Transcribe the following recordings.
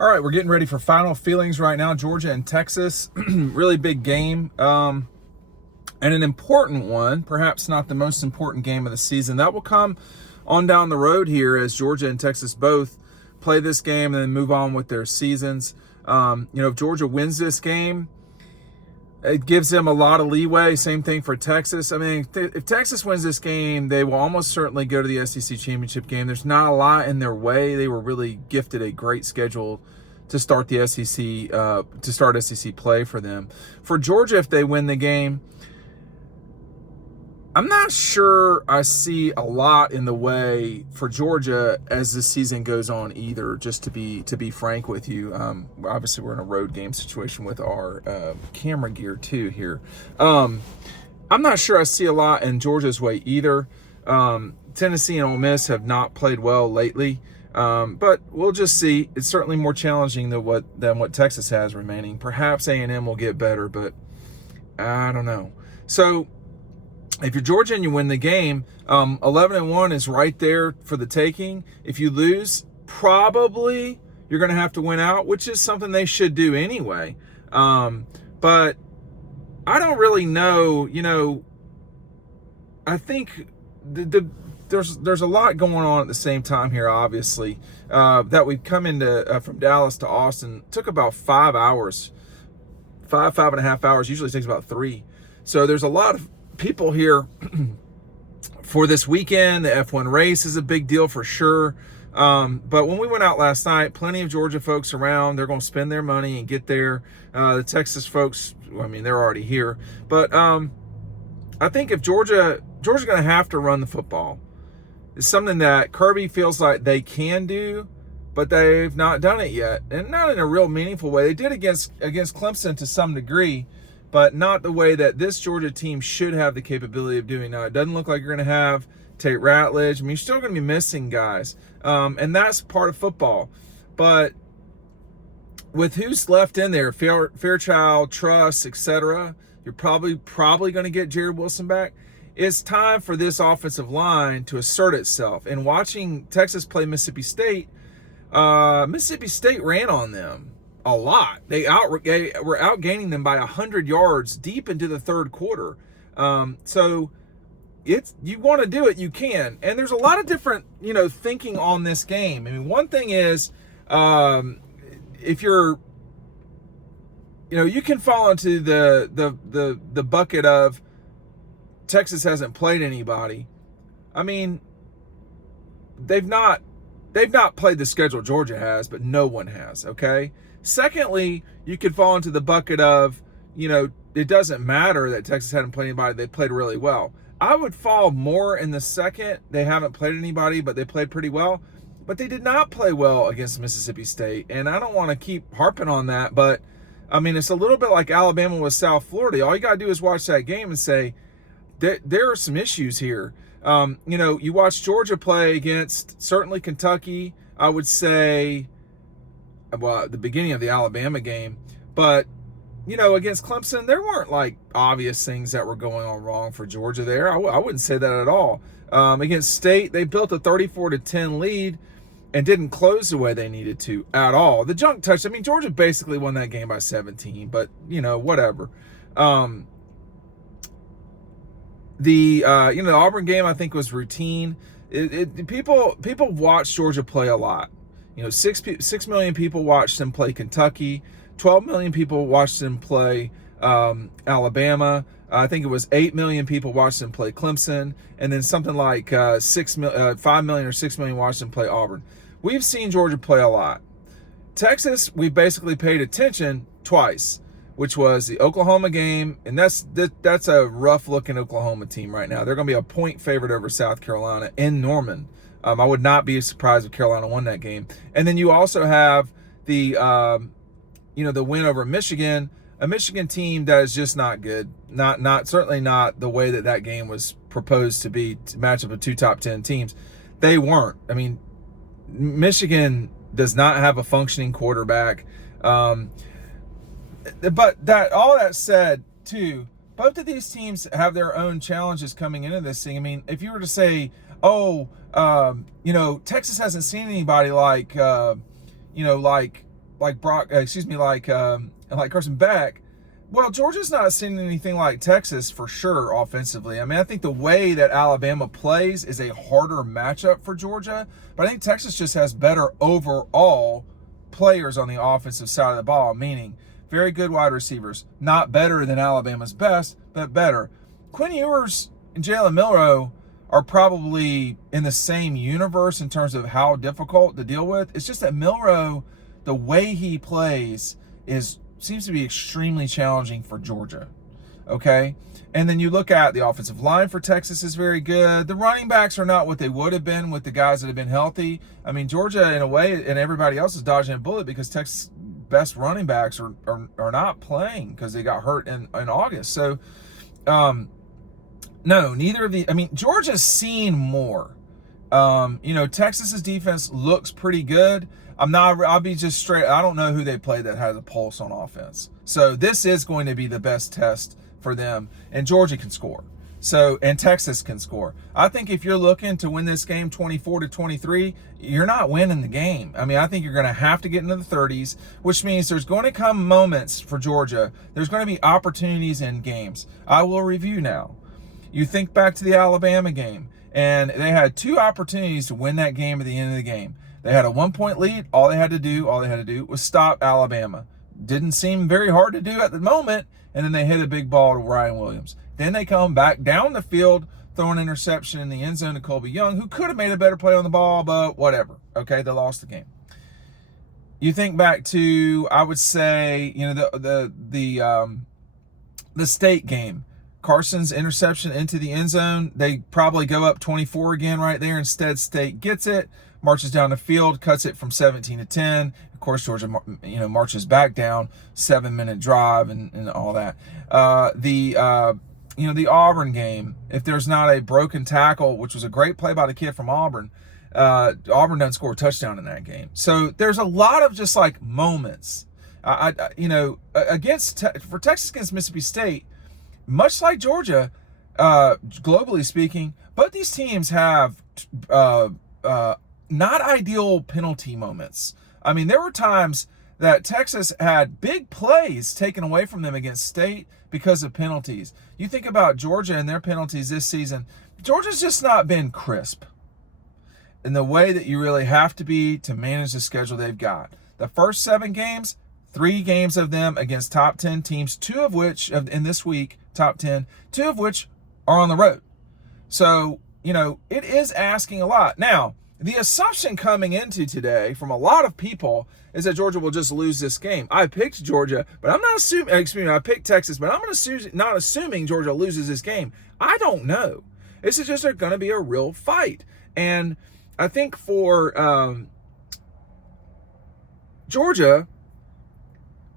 All right, we're getting ready for final feelings right now. Georgia and Texas, really big game, and an important one. Perhaps not the most important game of the season. That will come on down the road here as Georgia and Texas both play this game and then move on with their seasons. If Georgia wins this game, it gives them a lot of leeway. Same thing for Texas. I mean, if Texas wins this game, they will almost certainly go to the SEC championship game. There's not a lot in their way. They were really gifted a great schedule to start the SEC, to start SEC play for them. For Georgia, if they win the game, I'm not sure I see a lot in the way for Georgia as the season goes on either, just to be frank with you. Obviously, we're in a road game situation with our camera gear too here. I'm not sure I see a lot in Georgia's way either. Tennessee and Ole Miss have not played well lately, but we'll just see. It's certainly more challenging than what Texas has remaining. Perhaps A&M will get better, but I don't know. So if you're Georgia and you win the game, 11-1 is right there for the taking. If you lose, probably you're going to have to win out, which is something they should do anyway. But I don't really know. I think there's a lot going on at the same time here. Obviously, that we've come into from Dallas to Austin. It took about 5 hours, five and a half hours. Usually it takes about 3. So there's a lot of people here for this weekend. The F1 race is a big deal for sure. But when we went out last night, plenty of Georgia folks around. They're going to spend their money and get there. The Texas folks, they're already here. But I think if Georgia's going to have to run the football. It's something that Kirby feels like they can do, but they've not done it yet, and not in a real meaningful way. They did against Clemson to some degree, but not the way that this Georgia team should have the capability of doing now. It doesn't look like you're going to have Tate Ratledge. You're still going to be missing guys, and that's part of football. But with who's left in there, Fairchild, Truss, etc., you're probably going to get Jared Wilson back. It's time for this offensive line to assert itself. And watching Texas play Mississippi State ran on them a lot. They were outgaining them by 100 yards deep into the third quarter. So you want to do it, you can. And there's a lot of different, thinking on this game. I mean, one thing is, if you're, you can fall into the bucket of Texas hasn't played anybody. I mean, they've not played the schedule Georgia has, but no one has, okay? Secondly, you could fall into the bucket of, it doesn't matter that Texas hadn't played anybody. They played really well. I would fall more in the second. They haven't played anybody, but they played pretty well. But they did not play well against Mississippi State. And I don't want to keep harping on that, but, it's a little bit like Alabama with South Florida. All you got to do is watch that game and say, there are some issues here. You watch Georgia play against certainly Kentucky, I would say, well, at the beginning of the Alabama game. But, against Clemson, there weren't like obvious things that were going on wrong for Georgia there. I wouldn't say that at all. Against State, they built a 34-10 lead and didn't close the way they needed to at all. The junk touch, Georgia basically won that game by 17, but, whatever. The Auburn game, I think, was routine. People watch Georgia play a lot. 6 million people watched them play Kentucky. 12 million people watched them play Alabama. I think it was 8 million people watched them play Clemson, and then something like 5 million or 6 million watched them play Auburn. We've seen Georgia play a lot. Texas, we basically paid attention twice, which was the Oklahoma game, and that's a rough-looking Oklahoma team right now. They're going to be a point favorite over South Carolina in Norman. I would not be surprised if Carolina won that game. And then you also have the win over Michigan, a Michigan team that is just not good. Certainly not the way that game was proposed to be, to match up with 2 top 10 teams. They weren't. Michigan does not have a functioning quarterback. But all that said, too, both of these teams have their own challenges coming into this thing. If you were to say, Texas hasn't seen anybody like Carson Beck. Well, Georgia's not seeing anything like Texas for sure offensively. I mean, I think the way that Alabama plays is a harder matchup for Georgia, but I think Texas just has better overall players on the offensive side of the ball, meaning very good wide receivers. Not better than Alabama's best, but better. Quinn Ewers and Jalen Milroe are probably in the same universe in terms of how difficult to deal with. It's just that Milroe, the way he plays seems to be extremely challenging for Georgia, okay? And then you look at the offensive line for Texas is very good. The running backs are not what they would have been with the guys that have been healthy. I mean, Georgia, in a way, and everybody else is dodging a bullet because Texas' best running backs are not playing because they got hurt in August. So, no, neither of the – I mean, Georgia's seen more. Texas's defense looks pretty good. I'll be just straight. I don't know who they play that has a pulse on offense. So this is going to be the best test for them. And Georgia can score. And Texas can score. I think if you're looking to win this game 24-23, you're not winning the game. I mean, I think you're going to have to get into the 30s, which means there's going to come moments for Georgia. There's going to be opportunities in games. I will review now. You think back to the Alabama game, and they had two opportunities to win that game at the end of the game. They had a 1-point lead. All they had to do was stop Alabama. Didn't seem very hard to do at the moment, and then they hit a big ball to Ryan Williams. Then they come back down the field, throw an interception in the end zone to Colby Young, who could have made a better play on the ball, but whatever. Okay, they lost the game. You think back to, I would say, the State game. Carson's interception into the end zone. They probably go up 24 again right there. Instead, State gets it, marches down the field, cuts it from 17-10. Of course, Georgia, marches back down, 7-minute drive and all that. The Auburn game, if there's not a broken tackle, which was a great play by the kid from Auburn, Auburn doesn't score a touchdown in that game. So there's a lot of just like moments. For Texas against Mississippi State, much like Georgia, globally speaking, both these teams have not ideal penalty moments. I mean, there were times that Texas had big plays taken away from them against State because of penalties. You think about Georgia and their penalties this season. Georgia's just not been crisp in the way that you really have to be to manage the schedule they've got. The first 7 games, 3 games of them against top 10 teams, 2 of which in this week, top 10, 2 of which are on the road. So, it is asking a lot. Now, the assumption coming into today from a lot of people is that Georgia will just lose this game. I picked Georgia, but I'm not assuming, I picked Texas, but I'm not assuming Georgia loses this game. I don't know. This is just going to be a real fight. And I think for Georgia,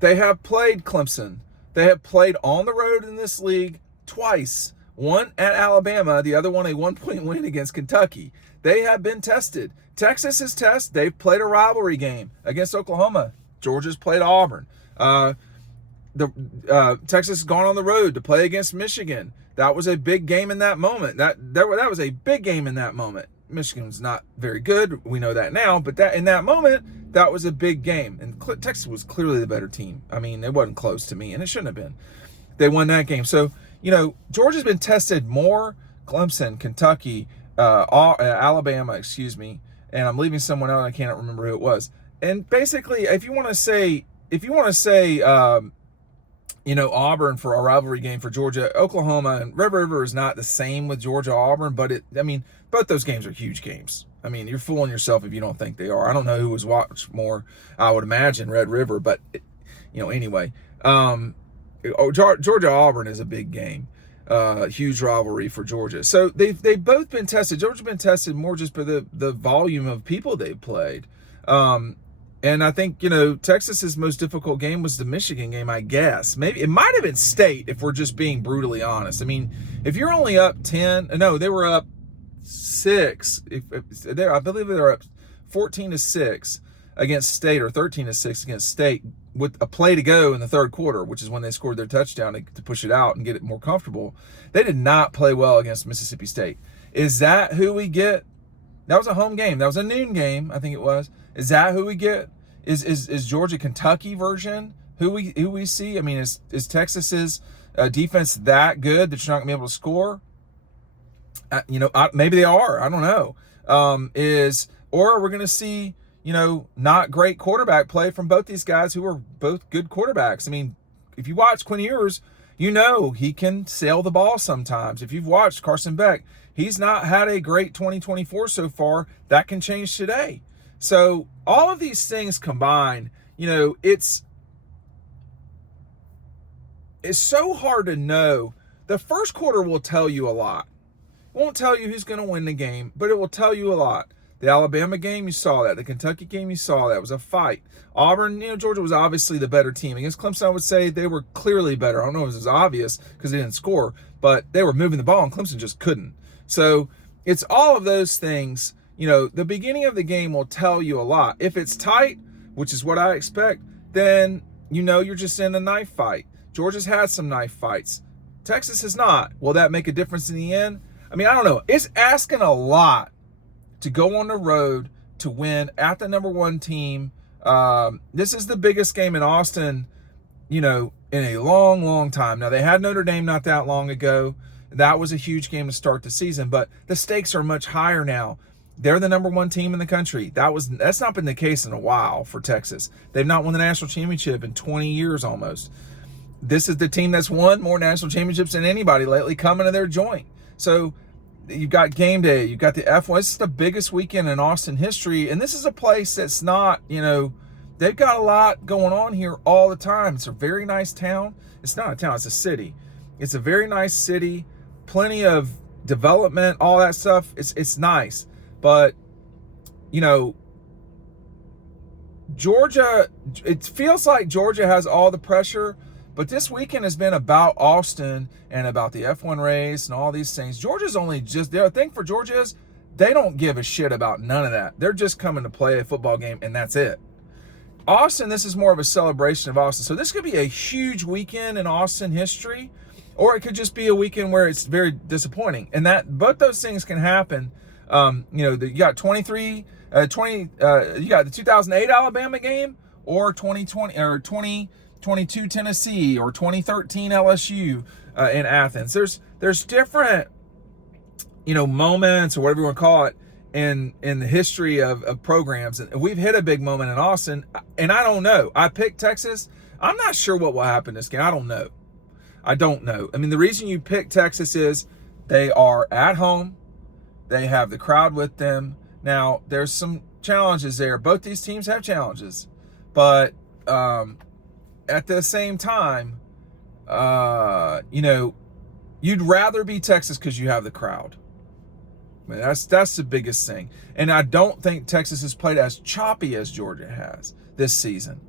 they have played Clemson. They have played on the road in this league twice. One at Alabama, the other one a 1-point win against Kentucky. They have been tested. Texas is tested. They've played a rivalry game against Oklahoma. Georgia's played Auburn. Texas has gone on the road to play against Michigan. That was a big game in that moment. That was a big game in that moment. Michigan's not very good. We know that now. But in that moment, that was a big game. And Texas was clearly the better team. I mean, it wasn't close to me, and it shouldn't have been. They won that game. So, Georgia's been tested more. Clemson, Kentucky, Alabama, and I'm leaving someone out. I cannot remember who it was. And basically, if you want to say, Auburn for a rivalry game for Georgia, Oklahoma and Red River is not the same with Georgia Auburn, but both those games are huge games. I mean, you're fooling yourself if you don't think they are. I don't know who was watched more. I would imagine Red River, but anyway, Georgia Auburn is a big game. Huge rivalry for Georgia. So they've both been tested. Georgia's been tested more just by the volume of people they've played. And I think, Texas's most difficult game was the Michigan game, I guess. Maybe it might have been State, if we're just being brutally honest. I mean, if you're only up 10, no, they were up 6. I believe they were up 14-6 against State, or 13-6 against State, with a play to go in the third quarter, which is when they scored their touchdown to push it out and get it more comfortable. They did not play well against Mississippi State. Is that who we get? That was a home game. That was a noon game, I think it was. Is that who we get? Is Georgia Kentucky version who we see? I mean, is Texas's defense that good that you're not gonna be able to score? Maybe they are. I don't know. Or we're gonna see not great quarterback play from both these guys who are both good quarterbacks. I mean, if you watch Quinn Ewers, he can sail the ball sometimes. If you've watched Carson Beck, he's not had a great 2024 so far. That can change today. So all of these things combined, it's so hard to know. The first quarter will tell you a lot. It won't tell you who's going to win the game, but it will tell you a lot. The Alabama game, you saw that. The Kentucky game, you saw that. It was a fight. Auburn, Georgia was obviously the better team. Against Clemson, I would say they were clearly better. I don't know if it was obvious because they didn't score, but they were moving the ball, and Clemson just couldn't. So it's all of those things. The beginning of the game will tell you a lot. If it's tight, which is what I expect, then you're just in a knife fight. Georgia's had some knife fights. Texas has not. Will that make a difference in the end? I mean, I don't know. It's asking a lot to go on the road to win at the number one team. This is the biggest game in Austin, in a long, long time. Now, they had Notre Dame not that long ago. That was a huge game to start the season, but the stakes are much higher now. They're the number one team in the country. That's not been the case in a while for Texas. They've not won the national championship in 20 years almost. This is the team that's won more national championships than anybody lately coming to their joint. So you've got game day. You've got the F1. This is the biggest weekend in Austin history. And this is a place that's not, they've got a lot going on here all the time. It's a very nice town. It's not a town. It's a city. It's a very nice city. Plenty of development, all that stuff. It's nice. But, Georgia, it feels like Georgia has all the pressure. But this weekend has been about Austin and about the F1 race and all these things. Georgia's the thing for Georgia is they don't give a shit about none of that. They're just coming to play a football game, and that's it. Austin, this is more of a celebration of Austin. So this could be a huge weekend in Austin history, or it could just be a weekend where it's very disappointing. And both those things can happen. You got you got the 2008 Alabama game, or 2020 or 2022 Tennessee, or 2013 LSU in Athens. There's different moments, or whatever you want to call it, in the history of programs. And we've hit a big moment in Austin, and I don't know. I picked Texas. I'm not sure what will happen this game. I don't know. I mean, the reason you pick Texas is they are at home. They have the crowd with them. Now, there's some challenges there. Both these teams have challenges, but at the same time, you'd rather be Texas because you have the crowd. I mean, that's the biggest thing. And I don't think Texas has played as choppy as Georgia has this season.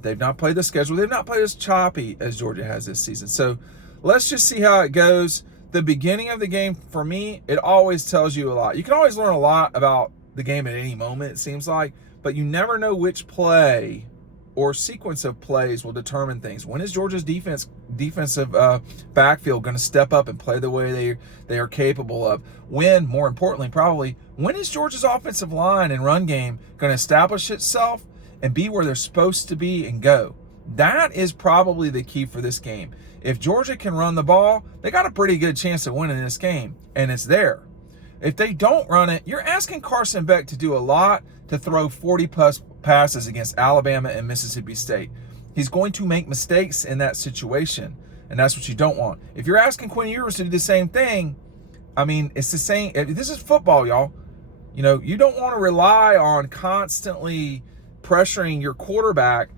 They've not played the schedule. They've not played as choppy as Georgia has this season. So let's just see how it goes. The beginning of the game, for me, it always tells you a lot. You can always learn a lot about the game at any moment, it seems like, but you never know which play or sequence of plays will determine things. When is Georgia's defensive backfield going to step up and play the way they are capable of? When, more importantly, probably, when is Georgia's offensive line and run game going to establish itself and be where they're supposed to be and go? That is probably the key for this game. If Georgia can run the ball, they got a pretty good chance of winning this game, and it's there. If they don't run it, you're asking Carson Beck to do a lot to throw 40-plus passes against Alabama and Mississippi State. He's going to make mistakes in that situation, and that's what you don't want. If you're asking Quinn Ewers to do the same thing, I mean, it's the same. This is football, y'all. You don't want to rely on constantly pressuring your quarterback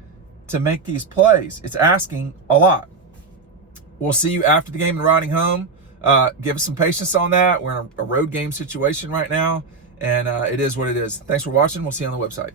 to make these plays. It's asking a lot. We'll see you after the game and riding home. Give us some patience on that. We're in a road game situation right now, and it is what it is. Thanks for watching. We'll see you on the website.